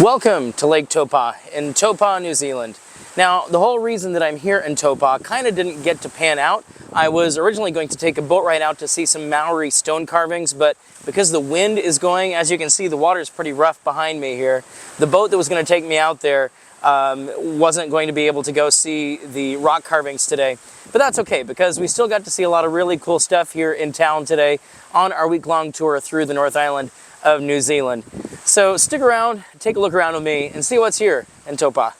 Welcome to Lake Taupo in Taupo, New Zealand. Now, the whole reason that I'm here in Taupo kind of didn't get to pan out. I was originally going to take a boat ride out to see some Maori stone carvings, but because the wind is going, as you can see, the water is pretty rough behind me here. The boat that was going to take me out there wasn't going to be able to go see the rock carvings today. But that's okay, because we still got to see a lot of really cool stuff here in town today on our week-long tour through the North Island of New Zealand. So stick around, take a look around with me, and see what's here in Taupo.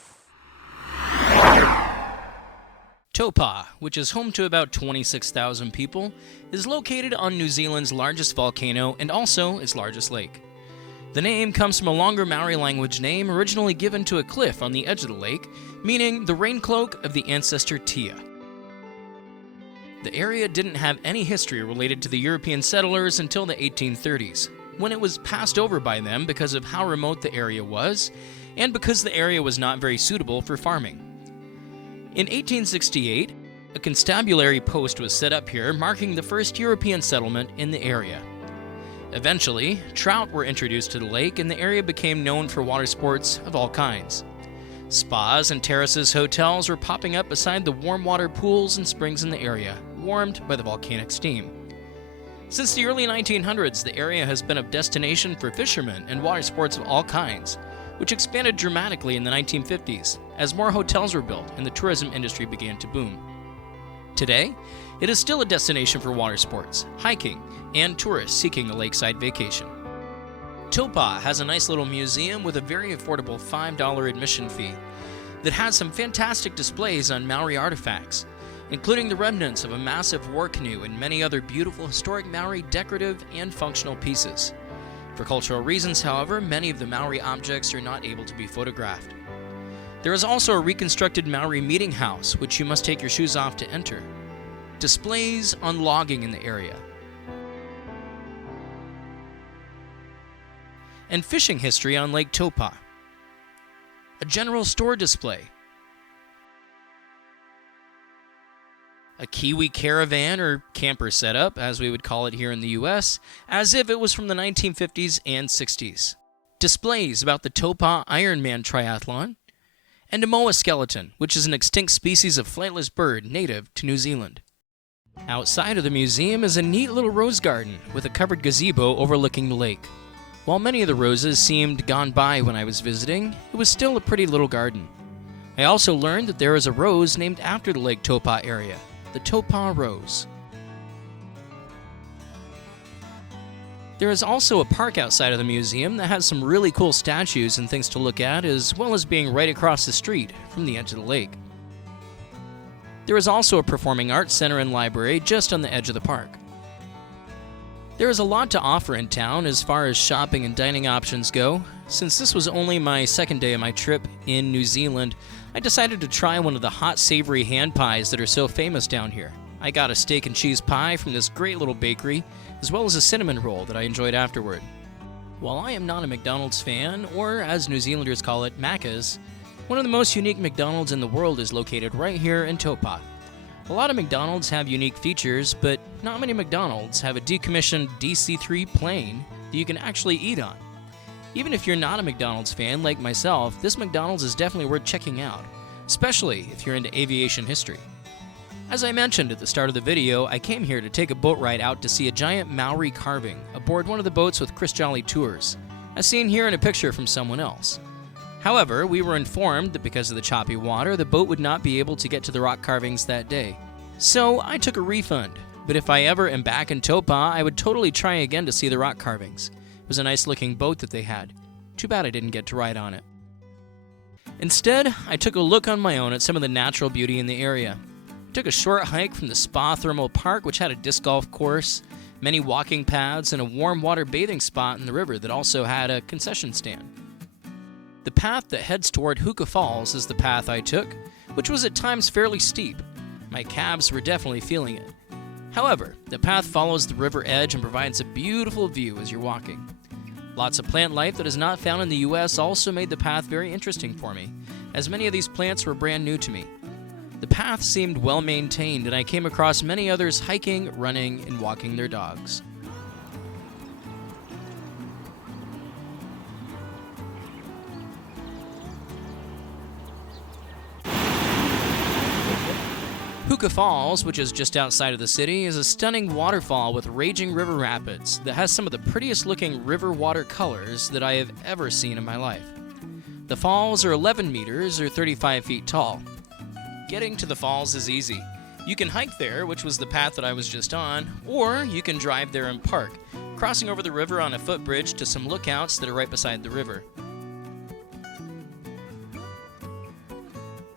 Taupo, which is home to about 26,000 people, is located on New Zealand's largest volcano and also its largest lake. The name comes from a longer Maori language name originally given to a cliff on the edge of the lake, meaning the rain cloak of the ancestor Tia. The area didn't have any history related to the European settlers until the 1830s, when it was passed over by them because of how remote the area was, and because the area was not very suitable for farming. In 1868, a constabulary post was set up here, marking the first European settlement in the area. Eventually, trout were introduced to the lake, and the area became known for water sports of all kinds. Spas and terraces hotels were popping up beside the warm water pools and springs in the area, warmed by the volcanic steam. Since the early 1900s, the area has been a destination for fishermen and water sports of all kinds, which expanded dramatically in the 1950s as more hotels were built and the tourism industry began to boom. Today, it is still a destination for water sports, hiking, and tourists seeking a lakeside vacation. Taupo has a nice little museum with a very affordable $5 admission fee that has some fantastic displays on Maori artifacts, including the remnants of a massive war canoe and many other beautiful historic Maori decorative and functional pieces. For cultural reasons, however, many of the Maori objects are not able to be photographed. There is also a reconstructed Maori meeting house, which you must take your shoes off to enter. Displays on logging in the area. And fishing history on Lake Taupo. A general store display. A Kiwi caravan or camper setup, as we would call it here in the US, as if it was from the 1950s and 60s. Displays about the Taupo Ironman triathlon, and a moa skeleton, which is an extinct species of flightless bird native to New Zealand. Outside of the museum is a neat little rose garden with a covered gazebo overlooking the lake. While many of the roses seemed gone by when I was visiting, it was still a pretty little garden. I also learned that there is a rose named after the Lake Taupo area, the Taupo Rose. There is also a park outside of the museum that has some really cool statues and things to look at, as well as being right across the street from the edge of the lake. There is also a performing arts center and library just on the edge of the park. There is a lot to offer in town as far as shopping and dining options go. Since this was only my second day of my trip in New Zealand, I decided to try one of the hot savory hand pies that are so famous down here. I got a steak and cheese pie from this great little bakery, as well as a cinnamon roll that I enjoyed afterward. While I am not a McDonald's fan, or as New Zealanders call it, Macca's, one of the most unique McDonald's in the world is located right here in Taupo. A lot of McDonald's have unique features, but not many McDonald's have a decommissioned DC3 plane that you can actually eat on. Even if you're not a McDonald's fan like myself, this McDonald's is definitely worth checking out, especially if you're into aviation history. As I mentioned at the start of the video, I came here to take a boat ride out to see a giant Maori carving aboard one of the boats with Chris Jolly Tours, as seen here in a picture from someone else. However, we were informed that because of the choppy water, the boat would not be able to get to the rock carvings that day. So I took a refund, but if I ever am back in Taupo, I would totally try again to see the rock carvings. It was a nice looking boat that they had. Too bad I didn't get to ride on it. Instead, I took a look on my own at some of the natural beauty in the area. I took a short hike from the Spa Thermal Park, which had a disc golf course, many walking paths, and a warm water bathing spot in the river that also had a concession stand. The path that heads toward Huka Falls is the path I took, which was at times fairly steep. My calves were definitely feeling it. However, the path follows the river edge and provides a beautiful view as you're walking. Lots of plant life that is not found in the US also made the path very interesting for me, as many of these plants were brand new to me. The path seemed well maintained, and I came across many others hiking, running, and walking their dogs. Huka Falls, which is just outside of the city, is a stunning waterfall with raging river rapids that has some of the prettiest looking river water colors that I have ever seen in my life. The falls are 11 meters or 35 feet tall. Getting to the falls is easy. You can hike there, which was the path that I was just on, or you can drive there and park, crossing over the river on a footbridge to some lookouts that are right beside the river.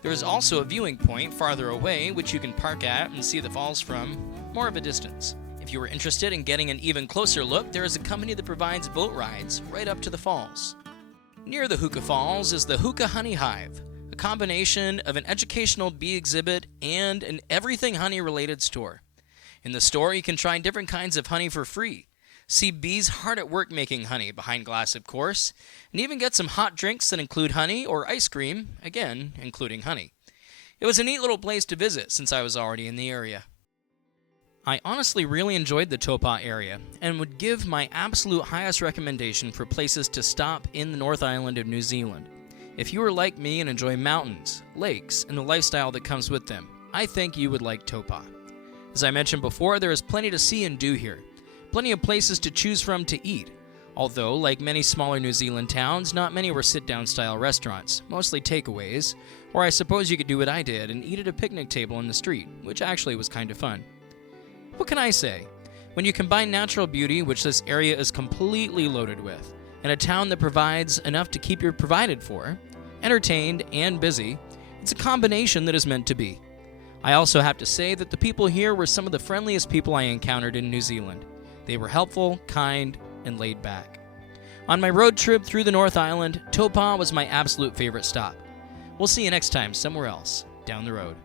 There is also a viewing point farther away, which you can park at and see the falls from more of a distance. If you are interested in getting an even closer look, there is a company that provides boat rides right up to the falls. Near the Huka Falls is the Huka Honey Hive, a combination of an educational bee exhibit and an everything honey related store. In the store, you can try different kinds of honey for free, see bees hard at work making honey behind glass, of course, and even get some hot drinks that include honey or ice cream, again, including honey. It was a neat little place to visit since I was already in the area. I honestly really enjoyed the Taupo area and would give my absolute highest recommendation for places to stop in the North Island of New Zealand. If you are like me and enjoy mountains, lakes, and the lifestyle that comes with them, I think you would like Taupo. As I mentioned before, there is plenty to see and do here. Plenty of places to choose from to eat, although, like many smaller New Zealand towns, not many were sit-down style restaurants, mostly takeaways, or I suppose you could do what I did and eat at a picnic table in the street, which actually was kind of fun. What can I say? When you combine natural beauty, which this area is completely loaded with, and a town that provides enough to keep you provided for, entertained, and busy, it's a combination that is meant to be. I also have to say that the people here were some of the friendliest people I encountered in New Zealand. They were helpful, kind, and laid back. On my road trip through the North Island, Taupo was my absolute favorite stop. We'll see you next time somewhere else down the road.